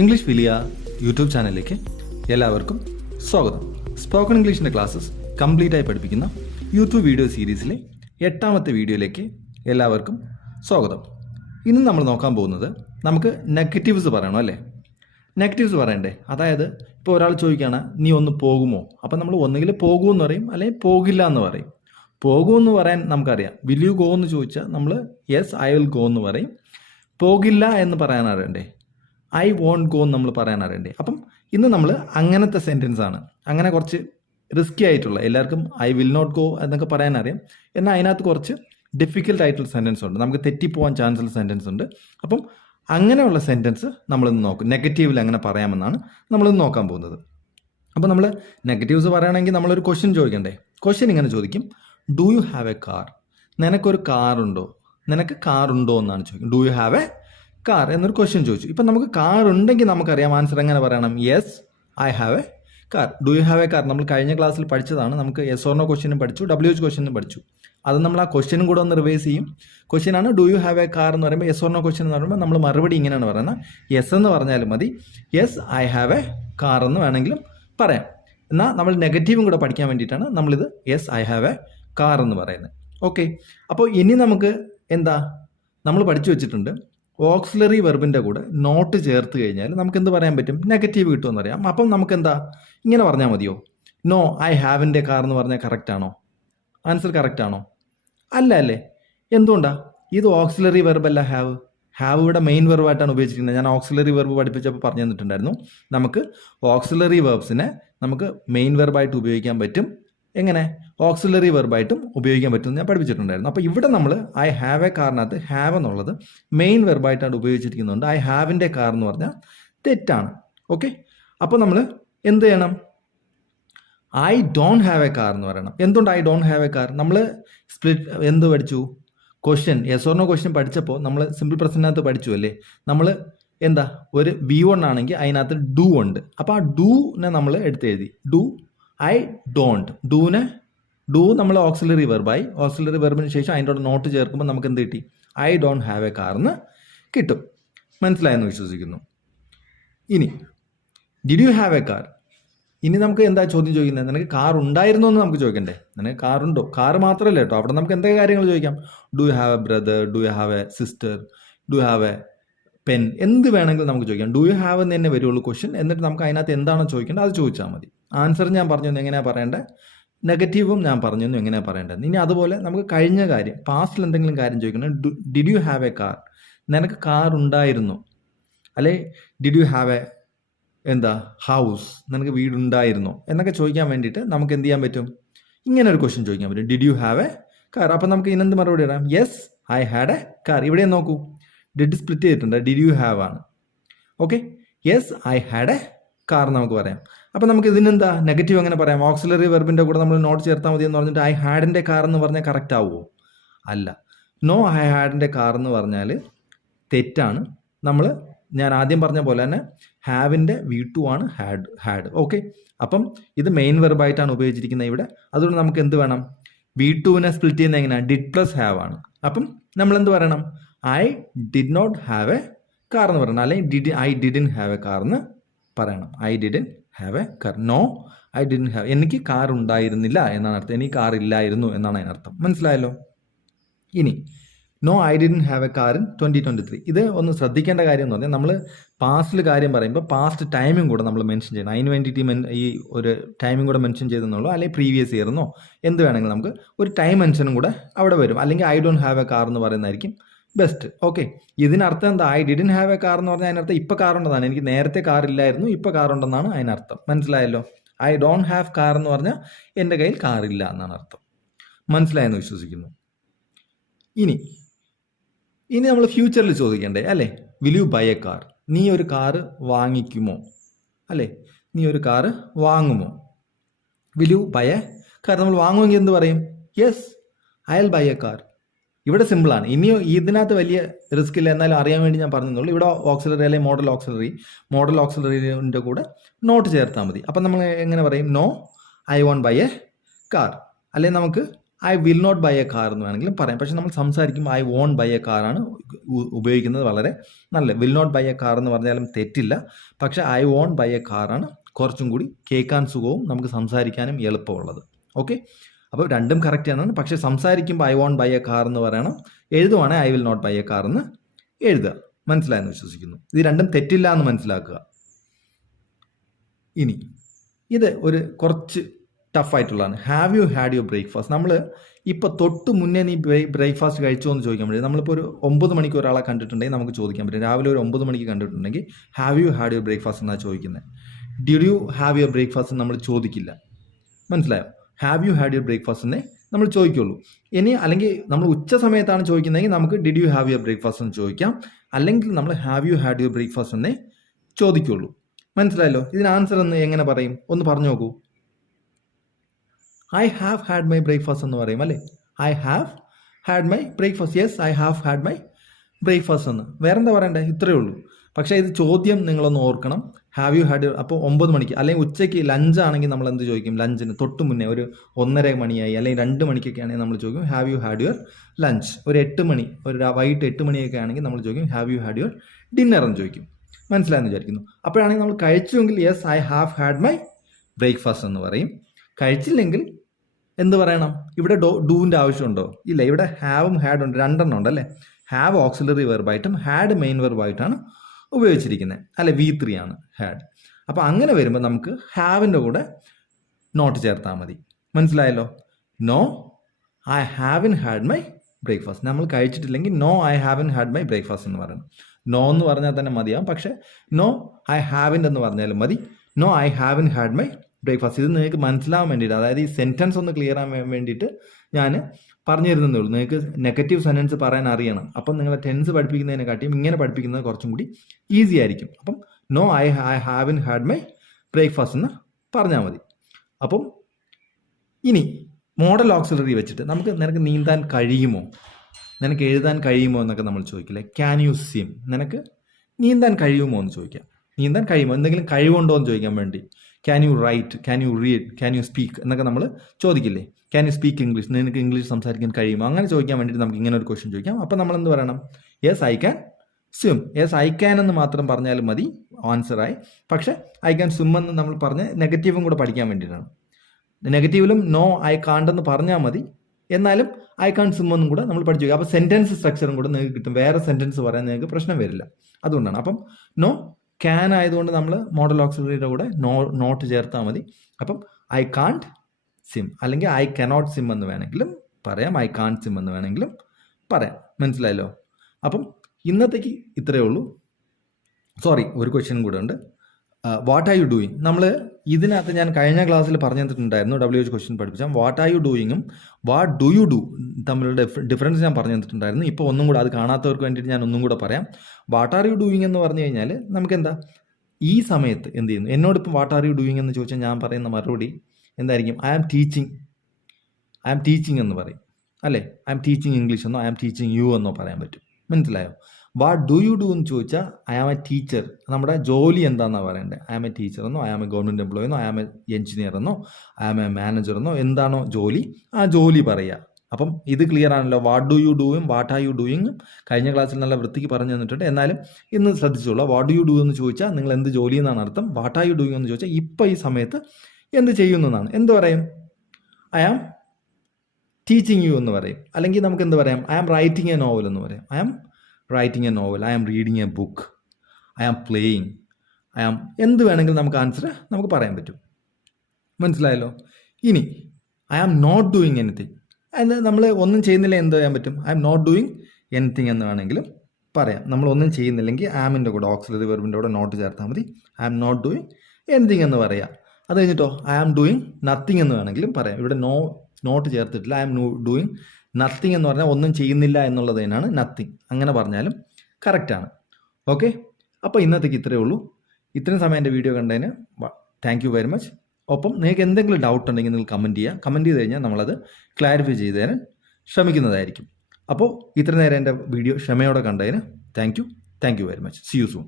English വിലിയ YouTube ചാനലിലേക്ക് എല്ലാവർക്കും സ്വാഗതം. സ്പോക്കൺ ഇംഗ്ലീഷിൻ്റെ ക്ലാസ്സസ് കംപ്ലീറ്റായി പഠിപ്പിക്കുന്ന യൂട്യൂബ് വീഡിയോ സീരീസിലെ 8ാമത്തെ വീഡിയോയിലേക്ക് എല്ലാവർക്കും സ്വാഗതം. ഇന്ന് നമ്മൾ നോക്കാൻ പോകുന്നത് നമുക്ക് നെഗറ്റീവ്സ് പറയണം അല്ലേ? നെഗറ്റീവ്സ് പറയണ്ടേ? അതായത് ഇപ്പോൾ ഒരാൾ ചോദിക്കുകയാണ് നീ ഒന്ന് പോകുമോ, അപ്പം നമ്മൾ ഒന്നുകിൽ പോകുമെന്ന് പറയും അല്ലെങ്കിൽ പോകില്ല എന്ന് പറയും. പോകുമെന്ന് പറയാൻ നമുക്കറിയാം. വിൽ യു ഗോ എന്ന് ചോദിച്ചാൽ നമ്മൾ യെസ് ഐ വിൽ ഗോ എന്ന് പറയും. പോകില്ല എന്ന് പറയാൻ അറിയണ്ടേ? ഐ വോണ്ട് ഗോ എന്ന് നമ്മൾ പറയാൻ അറിയണ്ടേ? അപ്പം ഇന്ന് നമ്മൾ അങ്ങനത്തെ സെൻറ്റൻസ് ആണ്, അങ്ങനെ കുറച്ച് റിസ്കി ആയിട്ടുള്ള, എല്ലാവർക്കും ഐ വിൽ നോട്ട് ഗോ എന്നൊക്കെ പറയാൻ അറിയാം, എന്നാൽ അതിനകത്ത് കുറച്ച് ഡിഫിക്കൽട്ട് ആയിട്ടുള്ള സെൻറ്റൻസ് ഉണ്ട്, നമുക്ക് തെറ്റിപ്പോകാൻ ചാൻസ് ഉള്ള സെൻറ്റൻസ് ഉണ്ട്. അപ്പം അങ്ങനെയുള്ള സെൻറ്റൻസ് നമ്മളിന്ന് നോക്കും. നെഗറ്റീവിൽ അങ്ങനെ പറയാമെന്നാണ് നമ്മളിന്ന് നോക്കാൻ പോകുന്നത്. അപ്പോൾ നമ്മൾ നെഗറ്റീവ്സ് പറയുകയാണെങ്കിൽ നമ്മളൊരു ക്വസ്റ്റ്യൻ ചോദിക്കണ്ടേ? ക്വസ്റ്റ്യൻ ഇങ്ങനെ ചോദിക്കും, do you have a car? നിനക്കൊരു കാറുണ്ടോ? നിനക്ക് കാറുണ്ടോ എന്നാണ് ചോദിക്കും. Do you have a car എന്നൊരു ക്വസ്റ്റ്യൻ ചോദിച്ചു. ഇപ്പം നമുക്ക് കാർ ഉണ്ടെങ്കിൽ നമുക്കറിയാം ആൻസർ എങ്ങനെ പറയണം. Yes I have a car. Do you have a car നമ്മൾ കഴിഞ്ഞ ക്ലാസ്സിൽ പഠിച്ചതാണ്. നമുക്ക് യെസ് ഓർ നോ ക്വസ്റ്റ്യനും പഠിച്ചു, WH ക്വസ്റ്റ്യനും പഠിച്ചു. അത് നമ്മൾ ആ ക്വസ്റ്റ്യനും കൂടെ ഒന്ന് റിവൈസ് ചെയ്യും. ക്വസ്റ്റ്യനാണ് do you have a car എന്ന് പറയുമ്പോൾ, യെസ് ഓർ നോ ക്വസ്റ്റ്യൻ എന്ന് പറയുമ്പോൾ നമ്മൾ മറുപടി ഇങ്ങനെയാണ് പറയുന്നത്, യെസ് എന്ന് പറഞ്ഞാലും മതി, yes I have a car എന്ന് വേണമെങ്കിലും പറയാം. എന്നാൽ നമ്മൾ നെഗറ്റീവും കൂടെ പഠിക്കാൻ വേണ്ടിയിട്ടാണ് നമ്മളിത് yes I have a car എന്ന് പറയുന്നത്. ഓക്കെ, അപ്പോൾ ഇനി നമുക്ക് എന്താ നമ്മൾ പഠിച്ചു വെച്ചിട്ടുണ്ട്, ഓക്സിലറി വെർബിൻ്റെ കൂടെ നോട്ട് ചേർത്ത് കഴിഞ്ഞാൽ നമുക്ക് എന്ത് പറയാൻ പറ്റും? നെഗറ്റീവ് കിട്ടുമെന്നറിയാം. അപ്പം നമുക്ക് എന്താ ഇങ്ങനെ പറഞ്ഞാൽ മതിയോ? നോ ഐ ഹാവിൻ്റെ കാർ എന്ന് പറഞ്ഞാൽ കറക്റ്റ് ആണോ? ആൻസർ കറക്റ്റ് ആണോ? അല്ല അല്ലേ? എന്തുകൊണ്ടാണ്? ഇത് ഓക്സിലറി വെർബ് അല്ല. ഹാവ് ഇവിടെ മെയിൻ വെർബായിട്ടാണ് ഉപയോഗിച്ചിരിക്കുന്നത്. ഞാൻ ഓക്സിലറി വെർബ് പഠിപ്പിച്ചപ്പോൾ പറഞ്ഞു തന്നിട്ടുണ്ടായിരുന്നു, നമുക്ക് ഓക്സിലറി വെർബ്സിനെ നമുക്ക് മെയിൻ വെർബായിട്ട് ഉപയോഗിക്കാൻ പറ്റും. എങ്ങനെ? ഓക്സിലറി വെർബായിട്ടും ഉപയോഗിക്കാൻ പറ്റുമെന്ന് ഞാൻ പഠിപ്പിച്ചിട്ടുണ്ടായിരുന്നു. അപ്പോൾ ഇവിടെ നമ്മൾ ഐ ഹാവ് എ കാറിനകത്ത് ഹാവ് എന്നുള്ളത് മെയിൻ വെർബായിട്ടാണ് ഉപയോഗിച്ചിരിക്കുന്നുണ്ട്. ഐ ഹാവിൻ്റെ കാർ എന്ന് പറഞ്ഞാൽ തെറ്റാണ്. ഓക്കെ, അപ്പോൾ നമ്മൾ എന്ത് ചെയ്യണം? I don't have a car എന്ന് പറയണം. എന്തുകൊണ്ട് I don't have a car? നമ്മൾ എന്ത് പഠിച്ചു? Question yes or no question പഠിച്ചപ്പോൾ നമ്മൾ സിമ്പിൾ പ്രസൻറ്റിനകത്ത് പഠിച്ചു അല്ലേ? നമ്മൾ എന്താ ഒരു V1 ആണെങ്കിൽ അതിനകത്ത് ഡു ഉണ്ട്. അപ്പോൾ ആ ഡൂനെ നമ്മൾ എടുത്തെഴുതി, ഡു ഐ ഡോണ്ട്. ഡു നമ്മൾ ഓക്സിലറി വെർബായി. ഓക്സിലറി വെർബിന് ശേഷം അതിൻ്റെ കൂടെ നോട്ട് ചേർക്കുമ്പോൾ നമുക്ക് എന്ത് കിട്ടി? I don't have a car എന്ന് കിട്ടും. മനസ്സിലായെന്ന് വിശ്വസിക്കുന്നു. ഇനി did you have a car? ഇനി നമുക്ക് എന്താ ചോദ്യം ചോദിക്കുന്നത്? നിനക്ക് കാർ ഉണ്ടായിരുന്നോ എന്ന് നമുക്ക് ചോദിക്കണ്ടേ? നിനക്ക് കാറുണ്ടോ? കാർ മാത്രമല്ല കേട്ടോ, അവിടെ നമുക്ക് എന്തൊക്കെ കാര്യങ്ങൾ ചോദിക്കാം. Do you have A brother? Do you have A sister? Do you have A pen? എന്ത് വേണമെങ്കിലും നമുക്ക് ചോദിക്കാം. ഡു യു ഹാവ് എന്ന് തന്നെ വരുള്ളൂ ക്വസ്റ്റ്യൻ. എന്നിട്ട് നമുക്ക് അതിനകത്ത് എന്താണോ ചോദിക്കേണ്ടത് അത് ചോദിച്ചാൽ മതി. ആൻസർ ഞാൻ പറഞ്ഞു തന്നു എങ്ങനെയാണ് പറയേണ്ടത്, നെഗറ്റീവും ഞാൻ പറഞ്ഞു തന്നു എങ്ങനെയാണ് പറയേണ്ടത്. ഇനി അതുപോലെ നമുക്ക് കഴിഞ്ഞ കാര്യം, പാസ്റ്റിൽ എന്തെങ്കിലും കാര്യം ചോദിക്കണം. Did you have a car? നിനക്ക് കാർ ഉണ്ടായിരുന്നു? അല്ലെ did you have A house? നിനക്ക് വീടുണ്ടായിരുന്നോ എന്നൊക്കെ ചോദിക്കാൻ വേണ്ടിയിട്ട് നമുക്ക് എന്ത് ചെയ്യാൻ പറ്റും? ഇങ്ങനെ ഒരു ക്വസ്റ്റ്യൻ ചോദിക്കാൻ പറ്റും, did you have a car. അപ്പം നമുക്ക് ഇതിനെന്ത് മറുപടി ഇടാം? Yes I had A car. ഇവിടെ നോക്കൂ, ഡിഡ് സ്പ്ലിറ്റ് ചെയ്തിട്ടുണ്ട്, ഡിഡ് യു ഹാവ് ആണ്. Okay, yes I had A car നമുക്ക് പറയാം. അപ്പം നമുക്ക് ഇതിനെന്താ നെഗറ്റീവ് എങ്ങനെ പറയാം? ഓക്സിലറി വെർബിൻ്റെ കൂടെ നമ്മൾ നോട്ട് ചേർത്താൽ മതി എന്ന് പറഞ്ഞിട്ട് ഐ ഹാഡിൻ്റെ കാർ എന്ന് പറഞ്ഞാൽ കറക്റ്റ് ആവുമോ? അല്ല. നോ ഐ ഹാഡിൻ്റെ കാർ എന്ന് പറഞ്ഞാൽ തെറ്റാണ്. ഞാൻ ആദ്യം പറഞ്ഞ പോലെ തന്നെ ഹാവിൻ്റെ V2 ആണ് ഹാഡ്. ഓക്കെ, അപ്പം ഇത് മെയിൻ വെർബായിട്ടാണ് ഉപയോഗിച്ചിരിക്കുന്നത് ഇവിടെ. അതുകൊണ്ട് നമുക്ക് എന്ത് വേണം? V2നെ സ്പ്ലിറ്റ് ചെയ്യുന്നത് എങ്ങനെയാണ്? ഡിഡ് പ്ലസ് ഹാവ് ആണ്. അപ്പം നമ്മൾ എന്ത് പറയണം? I did not have a car എന്ന് പറയണം, അല്ലെങ്കിൽ I didn't have a car എന്ന് പറയണം. I didn't have a car. No I didn't have. എനിക്ക് കാർ ഉണ്ടായിരുന്നില്ല എന്നാണ് അർത്ഥം. എനിക്ക് കാർ ഇല്ലായിരുന്നു എന്നാണ് അതിനർത്ഥം. മനസ്സിലായല്ലോ? ഇനി no I didn't have a car in 2023. ഇത് ഒന്ന് ശ്രദ്ധിക്കേണ്ട കാര്യം എന്ന് പറഞ്ഞാൽ നമ്മൾ പാസ്റ്റിൽ കാര്യം പറയുമ്പോൾ പാസ്റ്റ് ടൈമും കൂടെ നമ്മൾ മെൻഷൻ ചെയ്യണം. അതിന് വേണ്ടിയിട്ട് ഈ ഒരു ടൈമും കൂടെ മെൻഷൻ ചെയ്തെന്നുള്ളൂ, അല്ലെങ്കിൽ പ്രീവിയസ് ഇയർ എന്നോ എന്ത് വേണമെങ്കിലും നമുക്ക് ഒരു ടൈം മെൻഷനും കൂടെ അവിടെ വരും. അല്ലെങ്കിൽ I don't have a car എന്ന് പറയുന്നതായിരിക്കും ബെസ്റ്റ്. ഓക്കെ, ഇതിനർത്ഥം എന്താ? I didn't have a car എന്ന് പറഞ്ഞാൽ അതിനർത്ഥം ഇപ്പോൾ കാറുണ്ടെന്നാണ്. എനിക്ക് നേരത്തെ കാർ ഇല്ലായിരുന്നു, ഇപ്പോൾ കാറുണ്ടെന്നാണ് അതിനർത്ഥം. മനസ്സിലായല്ലോ? ഐ ഡോണ്ട് ഹാവ് കാർ എന്ന് പറഞ്ഞാൽ എൻ്റെ കയ്യിൽ കാറില്ല എന്നാണ് അർത്ഥം. മനസ്സിലായെന്ന് വിശ്വസിക്കുന്നു. ഇനി നമ്മൾ ഫ്യൂച്ചറിൽ ചോദിക്കണ്ടേ അല്ലേ? Will you buy a car? നീ ഒരു കാറ് വാങ്ങിക്കുമോ? അല്ലേ, നീ ഒരു കാറ് വാങ്ങുമോ? Will you buy a car? നമ്മൾ വാങ്ങുമെങ്കിൽ എന്ത് പറയും? Yes I will buy a car. ഇവിടെ സിമ്പിളാണ്. ഇനി ഇതിനകത്ത് വലിയ റിസ്ക് ഇല്ല, എന്നാലും അറിയാൻ വേണ്ടി ഞാൻ പറഞ്ഞുള്ളൂ. ഇവിടെ ഓക്സിലറി അല്ലെങ്കിൽ മോഡൽ ഓക്സിലറിൻ്റെ കൂടെ നോട്ട് ചേർത്താൽ മതി. അപ്പം നമ്മൾ എങ്ങനെ പറയും? No I won't buy a car. അല്ലെങ്കിൽ നമുക്ക് I will not buy a car എന്ന് വേണമെങ്കിലും പറയാം. പക്ഷെ നമ്മൾ സംസാരിക്കുമ്പോൾ ഐ വോണ്ട് ബൈ എ കാറാണ് ഉപയോഗിക്കുന്നത് വളരെ നല്ലത്. Will not buy a car എന്ന് പറഞ്ഞാലും തെറ്റില്ല. പക്ഷേ ഐ വോണ്ട് ബൈ എ കാറാണ് കുറച്ചും കൂടി കേൾക്കാൻ സുഖവും നമുക്ക് സംസാരിക്കാനും എളുപ്പമുള്ളത്. ഓക്കെ, അപ്പോൾ രണ്ടും കറക്റ്റ് ആണ്. പക്ഷേ സംസാരിക്കുമ്പോൾ I won't buy a car എന്ന് പറയണം, എഴുതുവാണെങ്കിൽ I will not buy a car എന്ന് എഴുതുക. മനസ്സിലായെന്ന് വിശ്വസിക്കുന്നു. ഇത് രണ്ടും തെറ്റില്ല എന്ന് മനസ്സിലാക്കുക. ഇനി ഇത് ഒരു കുറച്ച് ടഫായിട്ടുള്ളതാണ്. Have you had your breakfast. നമ്മൾ ഇപ്പോൾ തൊട്ട് മുന്നേ നീ ബ്രേക്ക്ഫാസ്റ്റ് കഴിച്ചോ എന്ന് ചോദിക്കാൻ പറ്റും. നമ്മളിപ്പോൾ ഒരു 9 മണിക്ക് ഒരാളെ കണ്ടിട്ടുണ്ടെങ്കിൽ നമുക്ക് ചോദിക്കാൻ പറ്റും. രാവിലെ ഒരു 9 മണിക്ക് കണ്ടിട്ടുണ്ടെങ്കിൽ have you had your breakfast എന്നാണ് ചോദിക്കുന്നത്. Did you have your breakfast നമ്മൾ ചോദിക്കില്ല. മനസ്സിലായോ? ഹാവ് യു ഹാഡ് യുവർ ബ്രേക്ക്ഫാസ്റ്റിനെ നമ്മൾ ചോദിക്കുള്ളൂ. ഇനി അല്ലെങ്കിൽ നമ്മൾ ഉച്ച സമയത്താണ് ചോദിക്കുന്നതെങ്കിൽ നമുക്ക് did you have your breakfast എന്ന് ചോദിക്കാം. അല്ലെങ്കിൽ നമ്മൾ have you had your breakfast എന്നേ ചോദിക്കുള്ളൂ. മനസ്സിലായല്ലോ? ഇതിന് ആൻസർ എന്ന് എങ്ങനെ പറയും? ഒന്ന് പറഞ്ഞു നോക്കൂ. I have had my breakfast എന്ന് പറയും അല്ലേ? I have had my breakfast. Yes, I have had my breakfast എന്ന്. വേറെന്താ പറയണ്ടേ? ഇത്രയേ ഉള്ളൂ. പക്ഷേ ഇത് ചോദ്യം നിങ്ങളൊന്ന് ഓർക്കണം. ഹാവ് യു ഹാഡ്, അപ്പോൾ 9 മണിക്ക് അല്ലെങ്കിൽ ഉച്ചയ്ക്ക് ലഞ്ച് ആണെങ്കിൽ നമ്മൾ എന്ത് ചോദിക്കും? ലഞ്ചിന് തൊട്ട് മുന്നേ ഒരു 1:30 മണിയായി അല്ലെങ്കിൽ 2 മണിക്കൊക്കെ ആണെങ്കിൽ നമ്മൾ ചോദിക്കും have you had your lunch. ഒരു 8 മണി, ഒരു വൈകിട്ട് 8 മണിയൊക്കെ ആണെങ്കിൽ നമ്മൾ ചോദിക്കും have you had your dinner എന്ന് ചോദിക്കും. മനസ്സിലായെന്ന് വിചാരിക്കുന്നു. അപ്പോഴാണെങ്കിൽ നമ്മൾ കഴിച്ചുവെങ്കിൽ yes I have had my breakfast എന്ന് പറയും. കഴിച്ചില്ലെങ്കിൽ എന്ത് പറയണം? ഇവിടെ ഡൂവിൻ്റെ ആവശ്യമുണ്ടോ? ഇല്ല. ഇവിടെ ഹാവും ഹാഡ് ഉണ്ട്, രണ്ടെണ്ണം ഉണ്ടല്ലേ. ഹാവ് ഓക്സിലറി വെർബായിട്ടും ഹാഡ് മെയിൻ വെർബായിട്ടാണ് ഉപയോഗിച്ചിരിക്കുന്നത് അല്ലെ. V3 ആണ് ഹാഡ്. അപ്പോൾ അങ്ങനെ വരുമ്പോൾ നമുക്ക് ഹാവിൻ്റെ കൂടെ നോട്ട് ചേർത്താൽ മതി. മനസ്സിലായല്ലോ? No I haven't had my breakfast. നമ്മൾ കഴിച്ചിട്ടില്ലെങ്കിൽ no I haven't had my breakfast എന്ന് പറയണം. നോ എന്ന് പറഞ്ഞാൽ തന്നെ മതിയാവും. പക്ഷേ നോ ഐ ഹാവിൻ എന്ന് പറഞ്ഞാലും മതി. No I haven't had my breakfast. ഇത് നിങ്ങൾക്ക് മനസ്സിലാവാൻ വേണ്ടിയിട്ട്, അതായത് ഈ സെൻറ്റൻസ് ഒന്ന് ക്ലിയർ ആവാൻ വേണ്ടിയിട്ട് ഞാൻ പറഞ്ഞു തരുന്നതേ ഉള്ളൂ. നിങ്ങൾക്ക് നെഗറ്റീവ് സെൻറ്റൻസ് പറയാൻ അറിയണം. അപ്പം നിങ്ങളെ ടെൻസ് പഠിപ്പിക്കുന്നതിനെക്കാട്ടിയും ഇങ്ങനെ പഠിപ്പിക്കുന്നത് കുറച്ചും കൂടി ഈസി ആയിരിക്കും. അപ്പം no I haven't had my breakfast എന്ന് പറഞ്ഞാൽ മതി. അപ്പം ഇനി മോഡൽ ഓക്സിലറി വെച്ചിട്ട് നിനക്ക് നീന്താൻ കഴിയുമോ, നിനക്ക് എഴുതാൻ കഴിയുമോ എന്നൊക്കെ നമ്മൾ ചോദിക്കില്ലേ. ക്യാൻ യു സ്വിം, നിനക്ക് നീന്താൻ കഴിയുമോ എന്ന് ചോദിക്കാം. നീന്താൻ കഴിയുമോ, എന്തെങ്കിലും കഴിവുണ്ടോ എന്ന് ചോദിക്കാൻ വേണ്ടി can you write, can you read, can you speak എന്നൊക്കെ നമ്മൾ ചോദിക്കില്ലേ. ക്യാൻ യു സ്പീക്ക് ഇംഗ്ലീഷ്, നിനക്ക് ഇംഗ്ലീഷ് സംസാരിക്കാൻ കഴിയുമോ, അങ്ങനെ ചോദിക്കാൻ വേണ്ടിയിട്ട് നമുക്ക് ഇങ്ങനെ ഒരു ക്വസ്റ്റ്യൻ ചോദിക്കാം. അപ്പം നമ്മൾ എന്ത് പറയണം? Yes I can swim. Yes I can എന്ന് മാത്രം പറഞ്ഞാലും മതി, ആൻസറായി. പക്ഷേ ഐ ക്യാൻ സ്വിം എന്ന് നമ്മൾ പറഞ്ഞ് നെഗറ്റീവും കൂടെ പഠിക്കാൻ വേണ്ടിയിട്ടാണ്. നെഗറ്റീവിലും നോ ഐ കാണ്ടെന്ന് പറഞ്ഞാൽ മതി, എന്നാലും ഐ കാൺ സ്വിം എന്നും കൂടെ നമ്മൾ പഠിച്ചു വയ്ക്കുക. അപ്പോൾ സെൻറ്റൻസ് സ്ട്രക്ചറും കൂടെ നിങ്ങൾക്ക് കിട്ടും. വേറെ സെൻറ്റൻസ് പറയാൻ നിങ്ങൾക്ക് പ്രശ്നം വരില്ല. അതുകൊണ്ടാണ്. അപ്പം നോ ക്യാൻ ആയതുകൊണ്ട് നമ്മൾ മോഡൽ ഓക്സിലറിയുടെ കൂടെ നോട്ട് ചേർത്താൽ മതി. അപ്പം ഐ കാൺട്ട് സിം അല്ലെങ്കിൽ ഐ കനോട്ട് സിം എന്ന് വേണമെങ്കിലും പറയാം, ഐ കാൺട്ട് സിം എന്ന് വേണമെങ്കിലും പറയാം. മനസ്സിലായല്ലോ? അപ്പം ഇന്നത്തേക്ക് ഇത്രയേ ഉള്ളൂ. സോറി, ഒരു ക്വസ്റ്റ്യൻ കൂടെ ഉണ്ട്. What are you doing? നമ്മൾ ഇതിനകത്ത് ഞാൻ കഴിഞ്ഞ ക്ലാസ്സിൽ പറഞ്ഞു തന്നിട്ടുണ്ടായിരുന്നു, WH ക്വസ്റ്റ്യൻ പഠിപ്പിച്ചാൽ വാട്ട് ആർ യു ഡൂയിങ്ങും വാട്ട് ഡു യു ഡു തമ്മിലുള്ള ഡിഫറൻസ് ഞാൻ പറഞ്ഞു തന്നിട്ടുണ്ടായിരുന്നു. ഇപ്പോൾ ഒന്നും കൂടെ, അത് കാണാത്തവർക്ക് വേണ്ടിയിട്ട് ഞാൻ ഒന്നും കൂടെ പറയാം. വാട്ട് ആർ യു ഡൂയിങ് എന്ന് പറഞ്ഞു കഴിഞ്ഞാൽ നമുക്ക് എന്താ, ഈ സമയത്ത് എന്ത് ചെയ്യുന്നു? എന്നോടിപ്പോൾ വാട്ട് ആർ യു ഡൂയിങ് എന്ന് ചോദിച്ചാൽ ഞാൻ പറയുന്ന മറുപടി എന്തായിരിക്കും? ഐ ആം ടീച്ചിങ് എന്ന് പറയും അല്ലേ. ഐ ആം ടീച്ചിങ് ഇംഗ്ലീഷ് എന്നോ ഐ ആം ടീച്ചിങ് യു എന്നോ പറയാൻ പറ്റും. മനസ്സിലായോ? വാട്ട് ഡു യു ഡു എന്ന് ചോദിച്ചാൽ ഐ ആം എ ടീച്ചർ, നമ്മുടെ ജോലി എന്താണെന്നാണ് പറയേണ്ടത്. ഐ ആം എ ടീച്ചർ എന്നോ I am a government employee എന്നോ ഐ ആം എ എഞ്ചിനീയർ എന്നോ ഐ ആം എ മാനേജർ എന്നോ എന്താണോ ജോലി, ആ ജോലി പറയുക. അപ്പം ഇത് ക്ലിയർ ആണല്ലോ. വാട്ട് ഡു യു ഡൂയും വാട്ട് ആർ യു ഡൂയിങ്ങും കഴിഞ്ഞ ക്ലാസ്സിൽ നല്ല വൃത്തിക്ക് പറഞ്ഞു തന്നിട്ടുണ്ട്. എന്നാലും ഇന്ന് ശ്രദ്ധിച്ചോളൂ. വാട്ട് ഡു യു ഡു എന്ന് ചോദിച്ചാൽ നിങ്ങൾ എന്ത് ജോലി എന്നാണ് അർത്ഥം. വാട്ട് ആർ യു ഡൂയിങ് എന്ന് ചോദിച്ചാൽ ഇപ്പോൾ ഈ സമയത്ത് എന്ത് ചെയ്യുന്നതാണ്. എന്ത് പറയും? ഐ ആം ടീച്ചിങ് യു എന്ന് പറയും. അല്ലെങ്കിൽ നമുക്ക് എന്ത് പറയാം? I am writing a novel എന്ന് പറയാം. I am writing a novel, I am reading a book, I am playing, I am എന്ത് വേണമെങ്കിലും നമുക്ക് ആൻസർ നമുക്ക് പറയാൻ പറ്റും. മനസ്സിലായല്ലോ? ഇനി I am not doing anything, അത് നമ്മൾ ഒന്നും ചെയ്യുന്നില്ല എന്ത് ചെയ്യാൻ പറ്റും? I am not doing anything എന്ന് വേണമെങ്കിലും പറയാം. നമ്മളൊന്നും ചെയ്യുന്നില്ലെങ്കിൽ ആമിൻ്റെ കൂടെ ഓക്സിലറി വെർബിൻ്റെ കൂടെ നോട്ട് ചേർത്താൽ മതി. I am not doing anything എന്ന് പറയാം. അത് കഴിഞ്ഞിട്ടോ ഐ ആം ഡൂയിങ് നത്തിങ് എന്ന് വേണമെങ്കിലും പറയാം. ഇവിടെ നോട്ട് ചേർത്തിട്ടില്ല. ഐ ആം ഡൂയിങ് നത്തിങ് എന്ന് പറഞ്ഞാൽ ഒന്നും ചെയ്യുന്നില്ല എന്നുള്ളത് തന്നെയാണ് നത്തിങ്. അങ്ങനെ പറഞ്ഞാലും കറക്റ്റാണ്. ഓക്കെ, അപ്പോൾ ഇന്നത്തേക്ക് ഇത്രയേ ഉള്ളൂ. ഇത്രയും സമയം എൻ്റെ വീഡിയോ കണ്ടതിന് താങ്ക് യു വെരി മച്ച്. ഒപ്പം നിങ്ങൾക്ക് എന്തെങ്കിലും ഡൗട്ട് ഉണ്ടെങ്കിൽ നിങ്ങൾ കമൻറ്റ് ചെയ്യുക. കമൻറ്റ് ചെയ്ത് കഴിഞ്ഞാൽ നമ്മളത് ക്ലാരിഫൈ ചെയ്ത് തരാൻ ശ്രമിക്കുന്നതായിരിക്കും. അപ്പോൾ ഇത്ര നേരം എൻ്റെ വീഡിയോ ക്ഷമയോടെ കണ്ടതിന് thank you very much. C you soon.